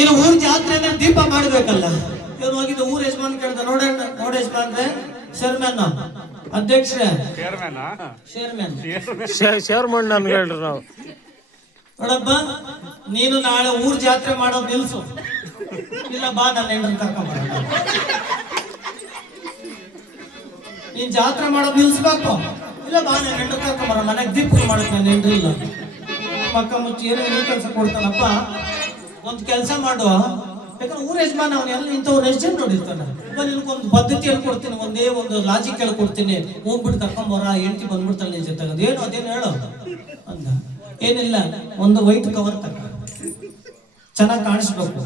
ಇನ್ನು ಊರ್ ಜಾತ್ರೆ ಅಂದ್ರೆ ದೀಪ ಮಾಡ್ಬೇಕಲ್ಲ? ಇವ್ರು ಹೋಗಿದ್ದು ಊರ್ ಯಜಮಾನ್ ಕೇಳ್ದ ನೋಡಣ್ಣ ನೋಡ ಯಜಮಾನ್ರೆ ಶೇರ್ಮನ್ ಅಧ್ಯಕ್ಷರೇ. ಚೇರ್ಮನ್ ಶೇರ್ಮನ್ ಶೇರ್ ಮಾಡಿ ನನ್ಗೆ ಹೇಳ್ರಿ ನಾವು. ನೋಡಪ್ಪ ನೀನು ನಾಳೆ ಊರ್ ಜಾತ್ರೆ ಮಾಡೋದು ನಿಲ್ಸು. ಇಲ್ಲ ಬಾ ನಾನು ಹೆಣ್ಣು ಕರ್ಕೊಂಡ್. ನೀನ್ ಜಾತ್ರೆ ಮಾಡೋದು ನಿಲ್ಸ್ಬೇಕು ಇಲ್ಲ ಬಾ ನನ್ನ ಹೆಂಡ ಬರ ಮನೆಗೆ ದೀಪ ಮಾಡಕ್ ನನ್ನ ಹೆಂಡ್ರಿ ಇಲ್ಲ. ಪಕ್ಕ ಮುಚ್ಚಿ ಏನೇ ನೀ ಕೆಲಸ ಕೊಡ್ತಾನಪ್ಪ. ಒಂದ್ ಕೆಲಸ ಮಾಡುವ. ಯಾಕಂದ್ರೆ ಊರ ಯಜಮಾನ ಅವನು ಎಲ್ಲ ಇಂಥವ್ರು ಎಷ್ಟು ಜನ ನೋಡಿರ್ತಾನೆ? ನಿನ್ಗೊಂದು ಪದ್ಧತಿ ಹೇಳ್ಕೊಡ್ತೀನಿ ಒಂದೇ ಒಂದು ಲಾಜಿಕ್ ಹೇಳ್ಕೊಡ್ತೀನಿ ಹೋಗ್ಬಿಟ್ಟು ಕರ್ಕೊಂಬರ ಹೆಂಡತಿ ಬಂದ್ಬಿಡ್ತಾಳೆ ನಿನ್ ಜೊತೆ ಅದೇನು ಅದೇನು ಹೇಳೋ. ಅಂದ. ಏನಿಲ್ಲ, ಒಂದು ವೈಟ್ ಕವರ್ ತಕ್ಕ. ಚೆನ್ನಾಗಿ ಕಾಣಿಸ್ಬೇಕು.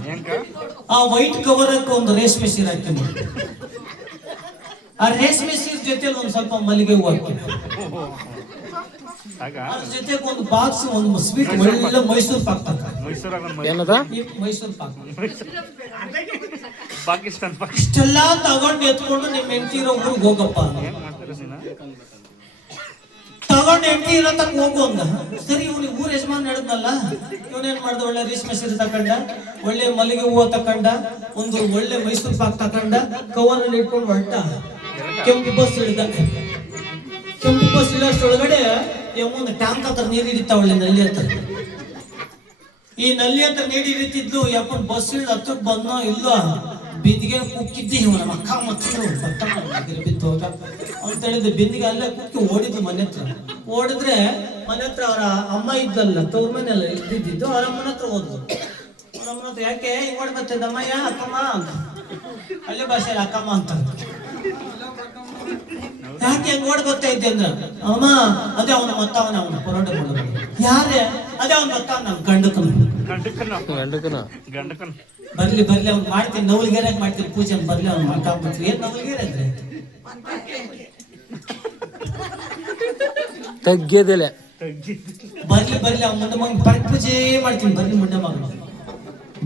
ಆ ವೈಟ್ ಕವರ್ ಒಂದು ರೇಷ್ಮೆ ಸೀರೆ ಹಾಕ್ತೀನಿ. ಆ ರೇಷ್ಮೆ ಸೀರೆ ಜೊತೆಲಿ ಒಂದು ಸ್ವಲ್ಪ ಮಲ್ಲಿಗೆ ಹೂವು ಹಾಕ್ತೀನಿ. ಅದ್ರ ಜೊತೆಗೆ ಒಂದು ಬಾಕ್ಸ್ ಒಂದು ಸ್ವೀಟ್ ಒಳ್ಳೆ ಮೈಸೂರು ಪಾಕ್. ಒಂದು ಏನದ? ಮೈಸೂರು ಪಾಕ್. ಪಾಕಿಸ್ತಾನ ಪಾಕ್. ಇಷ್ಟೆಲ್ಲ ತಗೊಂಡು ಎತ್ಕೊಂಡು ನಿಮ್ಮ ಹೆಂಡತಿ ಇರೋ ಊರಿಗೆ ಹೋಗಪ್ಪ ತಗೊಂಡು ಹೆಂಡತಿ ಇರೋ ತಕ್ಕ ಹೋಗು ಅಂದ. ಸರಿ ಇವ್ನಿಗೆ ಊರ ಯಜಮಾನ್ ನಡೆದ್ನಲ್ಲ? ಇವನೇನ್ ಮಾಡ್ದ? ಒಳ್ಳೆ ರೇಷ್ಮೆ ಸೀರೆ ತಕೊಂಡ ಒಳ್ಳೆ ಮಲ್ಲಿಗೆ ಹೂವು ತಕೊಂಡ ಒಂದು ಒಳ್ಳೆ ಮೈಸೂರು ಪಾಕ್ ತಕೊಂಡ ಕವರ್ ಅಲ್ಲಿ ಇಟ್ಕೊಂಡು ಹೊರಟ. ಕೆಂಪು ಬಸ್ ಹಿಡ್ದ ಕೆಂಪು ಬಸ್ ಇಳೋಷ್ಟ್ರೊಳಗಡೆ ಒಂದು ಟ್ಯಾಂಕ್ ಹತ್ರ ನೀರು ಒಳ್ಳೆ ನಲ್ಲಿ ಹತ್ರ. ಈ ನಲ್ಲಿ ಹತ್ರ ನೀರು ಹಿಡಿತಿದ್ಲು, ಯಪ್ಪ ಬಸ್ ಇಳಿದ ಹತ್ರ ಬಂದೋ ಇಲ್ಲೋ ಬಿಂದಿಗೆ ಕುಕ್ಕಿದ್ದೆ ಇವನ ಮಕ್ಕ ಮಕ್ಕಳು ಬಿದ್ದು ಹೋಗ ಅಂತ ಹೇಳಿದ್ರೆ ಬಿಂದಿಗೆ ಅಲ್ಲೇ ಕುಕ್ಕಿ ಓಡಿದ್ಲು ಮನೆ ಹತ್ರ. ಓಡಿದ್ರೆ ಮನೆ ಹತ್ರ ಅವರ ಅಮ್ಮ ಇದ್ದಲ್ಲ ತವ್ರ ಮನೆಯಲ್ಲ ಇದ್ದಿದ್ದು, ಅವ್ರ ಅಮ್ಮನ ಹತ್ರ ಹೋದ್ಲು. ಅವ್ರ ಅಮ್ಮನ ಹತ್ರ ಯಾಕೆ ಹಿಂಗ್ ಓಡಿ ಬರ್ತದೆ ಅಮ್ಮಯ್ಯ ಅಕ್ಕಮ್ಮ ಅಂತ. ಅಲ್ಲೇ ಭಾಷೆಯಲ್ಲಿ ಅಕ್ಕಮ್ಮ ಅಂತ. ಯಾಕೆ ಹೆಂಗ್ ಓಡ್ ಬರ್ತಾ ಇದ್ದೆ ಅಂದ್ರ? ಅಮ್ಮ ಅದೇ ಅವನ ಮತ್ತವನ ಅವನ ಪರೋಟ ಮಾಡೋದು ಯಾರೇ ಅದೇ ಅವನ ಮತ್ತ ಅವನ ಗಂಡಕನು. ಗಂಡಕನ. ಗಂಡಕನ. ಗಂಡಕನ. ಬರ್ಲಿ ಬರ್ಲಿ ಅವ್ನ್ ಮಾಡ್ತೀನಿ. ನವಲ್ಗೆರೆ ಮಾಡ್ತೀನಿ. ಪೂಜೆ ಬರ್ಲಿ ಅವ್ನು ಮಾಡ್ಕೊಂಡ್ಬಿಟ್ರಿ ಏನ್ ನವಲ್ಗೆರೆ ಅಂದ್ರೆ? ತಗ್ಗಿದಿಲ್ಲ ಬರ್ಲಿ ಬರ್ಲಿ ಅವ್ನ ಮುಂದೆ ಮಗ ಪೂಜೆ ಮಾಡ್ತೀನಿ. ಬರ್ಲಿ ಮುಂದೆ ಮಗ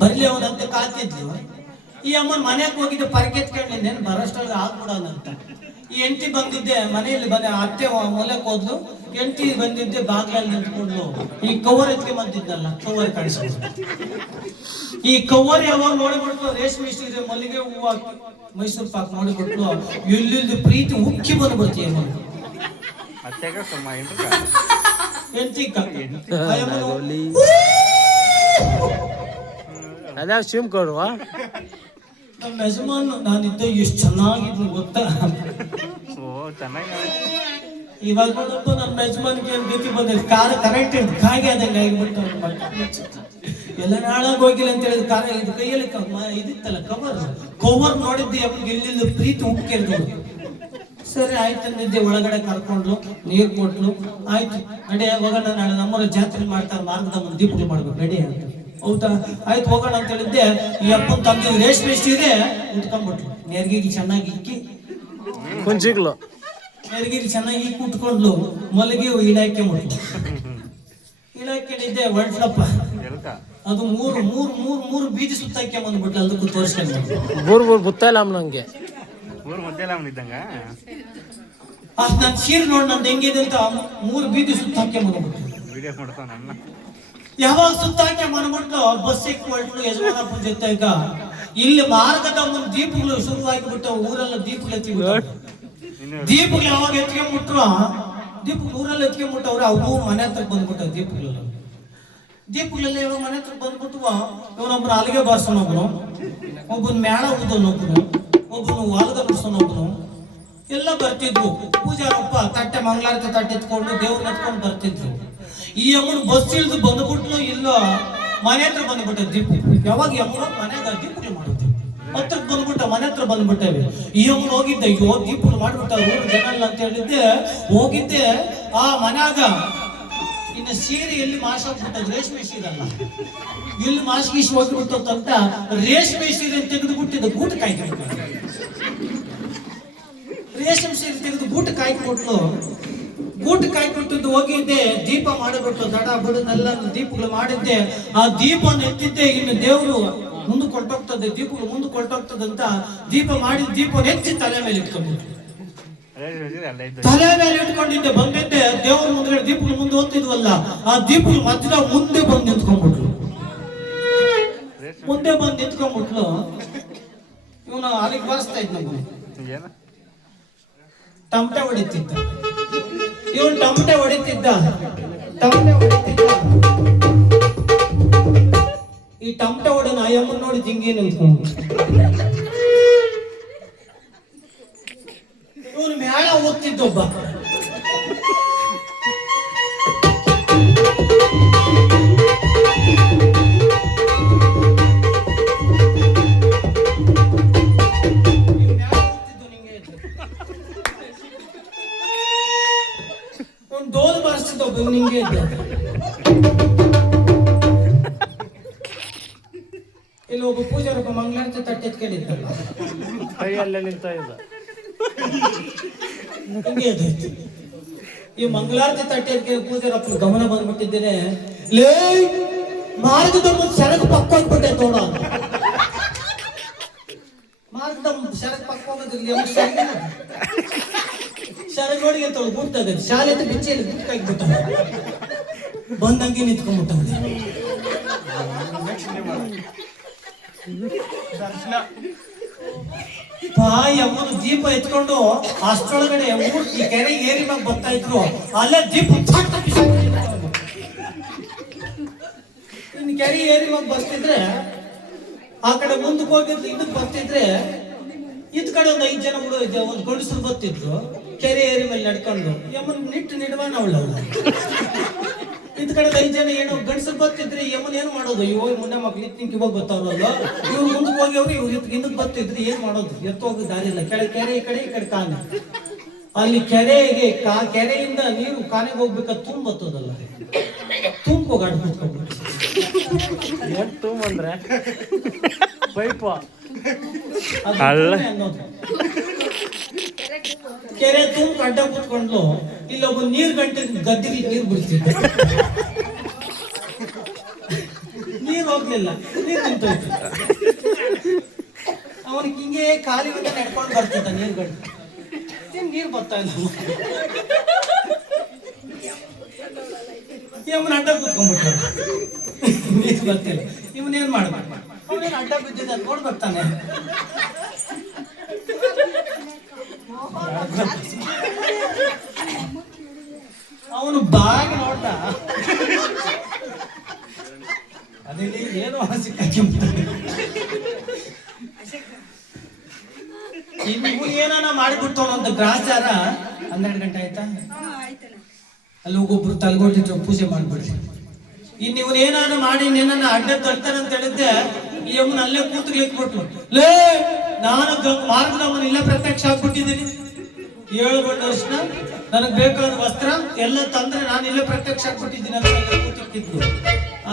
ಬರ್ಲಿ ಅವನಂತ ಕಾತಿದ್ಲು ಈ ಅಮ್ಮನ ಮನೆಗೆ ಹೋಗಿದ್ದು ಪರಕೆ ಎತ್ಕೊಂಡಿದ್ದೇನು ಬರೋಷ್ಟೊಳಗೆ ಆಗ್ಬಿಡೋನಂತ ಈ ಹೆಂಡತಿ ಬಂದಿದ್ದೆ ಮನೆಯಲ್ಲಿ ಬಂದ ಅತ್ತೆ ಮೂಲೆಗೆ ಹೋದ್ಲು ಹೆಂಡತಿ ಬಂದಿದ್ದೆ ಬಾಗ್ಲಲ್ಲಿ ನಿಂತ್ಕೊಂಡ್ಲು ಈ ಕವರ್ ಎತ್ತಿ ಬಂದಿದ್ದಲ್ಲ ಕವರ್ ಕಳಿಸ ಈ ಕವರ್ ಯಾವಾಗ ನೋಡಿಬಿಟ್ಲು ರೇಷ್ಮೆ ಸೀರೆ ಮಲ್ಲಿಗೆ ಹೂವು ಹಾಕಿ ಮೈಸೂರು ಪಾಕ್ ನೋಡಿಬಿಟ್ಟು ಎಲ್ಲಿಲ್ದ ಪ್ರೀತಿ ಉಕ್ಕಿ ಬಂದ್ಬಿಡ್ತೀಯ ಮಗ ಹೆಂಡತಿ ಸಿಮ್ ಕೊಡುವ? ನಮ್ಮ ಯಜಮಾನ್ ನಾನಿದ್ದ ಎಷ್ಟು ಚೆನ್ನಾಗಿದ್ನು ಗೊತ್ತಾ? ಇವಾಗ ನೋಡಪ್ಪ ನಮ್ಮ ಯಜಮಾನ್ಗೆ ಏನ್ ಗತಿ ಬಂದಿದೆ? ಕಾರ ಕರೆಕ್ಟ್ ಇರ್ತದೆ ಕಾಗೆ ಆದಂಗೆ ಆಗಿಬಿಟ್ಟು. ಎಲ್ಲ ನಾಳಾಗ ಹೋಗಿಲ್ಲ ಅಂತ ಹೇಳಿದ ಕಾರ ಇದು ಕೈಯಲ್ಲಿ ಇದಿತ್ತಲ್ಲ ಕವರ್ ಕವರ್ ನೋಡಿದ್ದೆ ಅವ್ನಿಗೆ ಎಲ್ಲಿಲ್ಲ ಪ್ರೀತಿ ಉಕ್ಕಿರ್ದು ಸರಿ ಆಯ್ತು ಅಂದಿದ್ದೆ ಒಳಗಡೆ ಕರ್ಕೊಂಡ್ಲು ನೀರು ಕೊಟ್ಲು. ಆಯ್ತು ನಡಿ ಹೋಗೋಣ ನಾಳೆ ನಮ್ಮೂರ ಜಾತ್ರೆ ಮಾಡ್ತಾರೆ ಮಾರ್ಗದ ಮುಂದೆ ದೀಪಗಳು ಮಾಡ್ಬೇಕು ಅಂತ. ಹೌದಾ? ಆಯ್ತು ಹೋಗೋಣ ಅಂತ ಹೇಳಿದ್ದೆ. ಈ ಅಪ್ಪನ ತಂದೆ ರೇಷ್ಮೆ ಇದೆ? ಉಟ್ಕೊಂಡ್ಬಿಟ್ಲು ನೆರ್ಗಿಗೆ ಚೆನ್ನಾಗಿ ಇಕ್ಕಿ. ಕುಂಚಿಗ್ಲು ನೆರಗಿರಿ ಚೆನ್ನಾಗಿ ಕುಟ್ಕೊಂಡ್ಲು ಮಲಗಿ ಇಳಾಕೆ ಮುಟ್ಲು. ಇಳಾಕೆಂಡಿದ್ದೆ ಹೊರಟ್ಲಪ್ಪ ಎಲ್ಕ ಅದು ಮೂರು ಮೂರು ಮೂರು ಮೂರು ಬೀದಿ ಸುತ್ತಾಕೆ ಬಂದ್ಬಿಟ್ಲು ಅದಕ್ಕೂ ತೋರಿಸ್ಕೊಂಡು ಮೂರು ಮೂರು ಗೊತ್ತಾಯಿಲ್ಲ ಅಮ್ಮ ನಂಗೆ? ಮೂರು ಮಧ್ಯೆ ಇದ್ದಂಗ? ಅದ್ ನನ್ ಸೀರೆ ನೋಡಿ ನಂದು ಹೆಂಗಿದೆ ಅಂತ ಮೂರು ಬೀದಿ ಸುತ್ತಾಕೆ ಬಂದ್ಬಿಟ್ಲು. ವಿಡಿಯೋ ಮಾಡ್ತಾನಲ್ಲ ಯಾವಾಗ ಸುತ್ತಾಕೆ ಮನಬಿಟ್ಟು ಬಸ್ ಇಟ್ಕೊಂಡ್ಬಿಟ್ಟು ಯಜಮಾನ ಪೂಜೆ ಜೊತೆಗ ಇಲ್ಲಿ ಮಾರ್ಗದ ಮುಂದೆ ದೀಪಗಳು ಶುರುವಾಗಿಬಿಟ್ಟು ಊರೆಲ್ಲ ದೀಪಗಳು ಎತ್ತಿ ದೀಪಗಳು ಯಾವಾಗ ಎತ್ಕೊಂಡ್ಬಿಟ್ರು ದೀಪ ಊರಲ್ಲಿ ಎತ್ಕೊಂಡ್ಬಿಟ್ಟವ್ರೆ ಅವು ಮನೆ ಹತ್ರ ಬಂದ್ಬಿಟ್ಟ ದೀಪಗಳೆಲ್ಲ. ದೀಪಗಳೆಲ್ಲ ಇವಾಗ ಮನೆ ಹತ್ರ ಬಂದ್ಬಿಟ್ಟು ಇವನೊಬ್ರು ಅಲ್ಲಿಗೆ ಬಾರ್ಸೋನೊಬ್ರು ಒಬ್ಬನ ಮೇಳ ಒಬ್ರು, ಒಬ್ಬನು ವಾಲದ ಬಿಡ್ಸೋನೊಬ್ರು ಎಲ್ಲ ಬರ್ತಿದ್ವು. ಪೂಜಾರಪ್ಪ ತಟ್ಟೆ ಮಂಗಳಾರತಿ ತಟ್ಟೆ ಎತ್ಕೊಂಡು, ದೇವ್ರನ್ನ ಎತ್ಕೊಂಡು ಬರ್ತಿದ್ರು. ಈ ಅಮ್ಮನ ಬಸ್ ಇಳಿದು ಬಂದ್ಬಿಟ್ಲು ಇಲ್ಲ, ಮನೆ ಹತ್ರ ಬಂದ್ಬಿಟ್ಟ ದೀಪ ಯಾವಾಗ ಅಮ್ಮನ ಮನೆಗ ದೀಪಗಳು ಮಾಡುತ್ತೆ. ಹತ್ರಕ್ಕೆ ಬಂದ್ಬಿಟ್ಟ, ಮನೆ ಹತ್ರ ಬಂದ್ಬಿಟ್ಟೇವೆ ಈ ಅಮ್ಮನ ಹೋಗಿದ್ದೆ, ಅಯ್ಯೋ ದೀಪಗಳು ಮಾಡ್ಬಿಟ್ಟ ಊರು ಜನ ಅಂತ ಹೇಳಿದ್ದೆ. ಹೋಗಿದ್ದೆ, ಆ ಮನ್ಯಾಗ ಇನ್ನು ಸೀರೆ ಎಲ್ಲಿ ಬಿಟ್ಟ ರೇಷ್ಮೆ ಸೀರೆ ಅಲ್ಲ. ಇಲ್ಲಿ ಮಾಸ್ಗೀಸ್ ಹೋಗ್ಬಿಟ್ಟಂತ ರೇಷ್ಮೆ ಸೀರೆ ತೆಗೆದುಬಿಟ್ಟಿದ್ದ ಗೂಟ ಕಾಯ್ಕೊಂಡು. ರೇಷ್ಮೆ ಸೀರೆ ತೆಗೆದು ಗೂಟ ಕಾಯ್ಕೊಟ್ಲು ಗೂಟ ಕಾಯ್ಕೊಟ್ಟಿದ್ದು ಹೋಗಿದ್ದೆ ದೀಪ ಮಾಡಿಬಿಟ್ಟು ದಡ ಬಡನೆಲ್ಲ ದೀಪಗಳು ಮಾಡಿದ್ದೆ. ಆ ದೀಪ ಎತ್ತಿದ್ದೆ ಇನ್ನು ದೇವರು ಮುಂದೆ ಕೊಟ್ಟೋಗ್ತದೆ ದೀಪಗಳು ಮುಂದೆ ಕೊಟ್ಟೋಗ್ತದೆ ಅಂತ ದೀಪ ಮಾಡಿದ ದೀಪ ಎತ್ತಿ ತಲೆ ಮೇಲೆ ಇಟ್ಕೊಂಡ್ಬಿಟ್ಟು ತಲೆ ಮೇಲೆ ಇಟ್ಕೊಂಡಿದ್ದೆ ಬಂದಿದ್ದೆ ದೇವರ ಮುಂದೆ ದೀಪಗಳು ಮುಂದೆ ಓದ್ತಿದ್ವಲ್ಲ ಆ ದೀಪಗಳು ಮಧ್ಯ ಮುಂದೆ ಬಂದು ನಿಂತ್ಕೊಂಡ್ಬಿಟ್ರು. ಮುಂದೆ ಬಂದು ನಿಂತ್ಕೊಂಡ್ಬಿಟ್ಲು ಇವನು ಅಲ್ಲಿಗೆ ಬರ್ಸ್ತಾ ಇದ್ದ ನಮ್ಗೆ ಏನು? ಟಮಟೆ ಹೊಡಿತಿದ್ದ. ಇವನು ಟಮಟೆ ಹೊಡಿತಿದ್ದ. ಟಮಟೆ ಹೊಡಿತಿದ್ದ. ಈ ಟಮಟೆ ಹೊಡೆನ ಅಯ್ಯಮ್ಮನ್ ನೋಡಿ ಜಿಂಗಿ ನಿಂತ್ಕೊಂಡು ಇವನು ಮೇಳ ಓದ್ತಿದ್ದೊಬ್ಬ. ಇಲ್ಲಿ ಒಬ್ಬ ಪೂಜಾರೊಬ್ಬ ಮಂಗಳಾರತಿ ತಟ್ಟೆ ಎತ್ಕೊಂಡಿದ್ದಲ್ಲ ಕೈಯಲ್ಲೇ ನಿಂತ ಇದ್ದ. ಹಿಂಗೆ ಎದ್ದೋಯ್ತು. ಈ ಮಂಗಳಾರತಿ ತಟ್ಟೆ ಎತ್ಕೊಂಡು ಪೂಜಾರಪ್ಪನ ಗಮನ ಬಂದ್ಬಿಟ್ಟಿದ್ದೇನೆ. ಲೇ ಮಾರ್ಗದ ಮುಂದೆ ಸೆರಗು ಪಕ್ಕ ಹೋಗ್ಬಿಟ್ಟೆ ತೋಡ ಮಾರ್ಗದ ಸೆರಗು ಪಕ್ಕ ಹೋಗೋದಿಲ್ಲ ಸೆರಗೋಡಿಗೆ ತೊಳು ಬಿಡ್ತದೆ ಶಾಲೆ ಹತ್ರ ಬಿಚ್ಚಿಯಲ್ಲಿ ಬಿಟ್ಟಾಗ್ಬಿಟ್ಟ ಬಂದಂಗೆ ನಿಂತ್ಕೊಂಡ್ಬಿಟ್ಟವ್ರೆ ಬಾಯಿ ಅಮ್ಮನ ದೀಪ ಎತ್ಕೊಂಡು ಅಷ್ಟೊಳಗಡೆ ಊರ್ ಕೆರೆ ಏರಿ ಮ್ಯಾಗ ಬರ್ತಾ ಇದ್ರು. ಅಲ್ಲೇ ದೀಪ ಕೆರೆ ಏರಿ ಮ್ಯಾಗ ಬರ್ತಿದ್ರೆ, ಆ ಕಡೆ ಮುಂದಕ್ಕೆ ಹೋಗಿದ್ದು ಇದಕ್ಕೆ ಬರ್ತಿದ್ರೆ, ಇದ್ ಕಡೆ ಒಂದು ಐದು ಜನ ಹುಡುಗ ಒಂದು ಗಂಡಸರು ಬರ್ತಿದ್ರು. ಕೆರೆ ಏರಿ ಮೇಲೆ ನಡ್ಕೊಂಡು. ಯಮ್ಮನ್ ನಿಟ್ಟು ನಿಡವಾನ ಅವಳಲ್ಲ. ಇದ್ ಕಡೆ ಐದು ಜನ ಏನೋ ಗಂಡಸರು ಬರ್ತಿದ್ರೆ ಯಮನ್ ಏನ್ ಮಾಡೋದು? ಇವಾಗ ಮುಂದೆ ಮಕ್ಳು ಇತ್ತು ಇವಾಗ ಬರ್ತಾವ್ರಲ್ಲ ಇವ್ರು ಮುಂದಕ್ಕೆ ಹೋಗಿ ಅವ್ರು ಇವ್ರು ಇದ್ ಹಿಂದಕ್ಕೆ ಬರ್ತಿದ್ರಿ ಏನ್ ಮಾಡೋದು? ಎತ್ತೋಗ ಹೋಗಿ ದಾರಿ ಇಲ್ಲ. ಕೆಳ ಕೆರೆ ಈ ಕಡೆ ಈ ಕಡೆ ಕಾನೆ ಅಲ್ಲಿ ಕೆರೆಗೆ ಕಾ ಕೆರೆಯಿಂದ ನೀರು ಕಾನೆಗೆ ಹೋಗ್ಬೇಕಾದ್ರೆ ತುಂಬ ಬತ್ತೋದಲ್ಲ ತುಂಬ ಹೋಗಾಡ್ ಕೂತ್ಕೊಂಡ್ರೆ ಏನ್ ತುಂಬ ಅಂದ್ರೆ? ಪೈಪ. ಅಲ್ಲ. ಅನ್ನೋದು. ಕೆರೆ ತುಂಬ ಅಡ್ಡ ಕೂತ್ಕೊಂಡು ಇಲ್ಲೊಬ್ಬ ನೀರ್ ಗಂಟೆ ಗದ್ದಿಗೆ ನೀರ್ ಬಿಡ್ತಿದ್ದ ನೀರ್ ಹೋಗ್ಲಿಲ್ಲ, ನೀರ್ ನಿಂತೋಯ್ತು. ಅವನಿಗೆ ಹಿಂಗೆ ಖಾಲಿ ಒಂದು ನಡ್ಕೊಂಡು ಬರ್ತಿದ್ದ ನೀರ್ ಗಂಟೆ. ನೀರ್ ಬರ್ತಾ ಇಲ್ಲ ಇವನ್ ಅಡ್ಡ ಕೂತ್ಕೊಂಡ್ಬಿಟ್ಟ. ನೀರ್ ಬರ್ತಿಲ್ಲ. ಇವನೇನ್ ಮಾಡ್ಬೇಕು ಅವನೇನ್ ಅಡ್ಡ ಬಿದ್ದಿದ್ದ, ನೋಡ್ಬರ್ತಾನೆ. ತಾನೆ ಅವನು ಬಾಗಿ ನೋಡ್ದ. ಅದೇ ಏನೋ. ಇನ್ನು ಇವ್ನು ಏನಾನ ಮಾಡಿಬಿಡ್ತಾವ ಅಂತ ಗ್ರಾಚಾರ ಹನ್ನೆರಡು ಗಂಟೆ ಆಯ್ತಾ? ಅಲ್ಲಿ ಒಬ್ಬೊಬ್ರು ತಲೆಗೊಟ್ಟಿದ್ರು ಪೂಜೆ ಮಾಡ್ಬಿಡ್ರಿ. ಇನ್ನು ಇವನ್ ಏನಾನ ಮಾಡಿ ನಿನ್ನ ಅಡ್ಡ ತರ್ತಾನೆ ಅಂತ ಹೇಳಿದ್ದೆ ಈ ಅಮ್ಮನ ಅಲ್ಲೇ ಕೂತು ಬಿಟ್ಲು ಲೇ ನಾನು ಮಾರ್ಗದ ಅಮ್ಮನ ಇಲ್ಲೇ ಪ್ರತ್ಯಕ್ಷ ಆಗ್ಬಿಟ್ಟಿದ್ದೀನಿ. ಏಳು ಗಂಟೆ ವರ್ಷ ನನಗೆ ಬೇಕಾದ ವಸ್ತ್ರ ಎಲ್ಲ ತಂದ್ರೆ ನಾನು ಇಲ್ಲೇ ಪ್ರತ್ಯಕ್ಷ ಆಗ್ಬಿಟ್ಟಿದ್ದೀನಿ ಅಂತ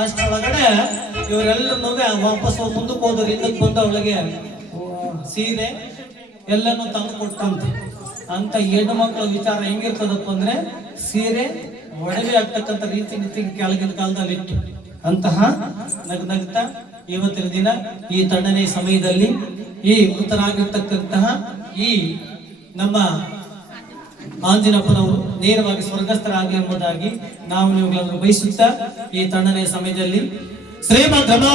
ಅಷ್ಟೊಳಗಡೆ ಇವರೆಲ್ಲರೂ ವಾಪಸ್ ಮುಂದಕ್ಕೆ ಹೋದ್ರು ಹಿಂದಕ್ಕೆ ಬಂದ ಒಳಗೆ ಸೀರೆ ಎಲ್ಲನೂ ತಂದು ಕೊಟ್ಟಂತೆ ಅಂತ ಹೆಣ್ಣು ಮಕ್ಕಳ ವಿಚಾರ ಹೆಂಗಿರ್ತದಪ್ಪ ಅಂದ್ರೆ ಸೀರೆ ಒಡವೆ ಆಗ್ತಕ್ಕಂಥ ರೀತಿ ನೀತಿ ಕೆಳಗಿನ ಕಾಲದಲ್ಲಿ ಇತ್ತು. ಅಂತಹ ನಗ್ ನಗ್ತಾ ಇವತ್ತಿನ ದಿನ ಈ ತಣ್ಣನೆಯ ಸಮಯದಲ್ಲಿ ಈ ಮೃತರಾಗಿರ್ತಕ್ಕಂತಹ ಈ ನಮ್ಮ ಆಂಜನಪ್ಪನವರು ನೇರವಾಗಿ ಸ್ವರ್ಗಸ್ಥರಾಗಿ ಎಂಬುದಾಗಿ ನಾವು ನೀವುಗಳನ್ನು ಬಯಸುತ್ತಾ ಈ ತಣ್ಣನೆಯ ಸಮಯದಲ್ಲಿ ಶ್ರೀಮದ್ ರಮಾ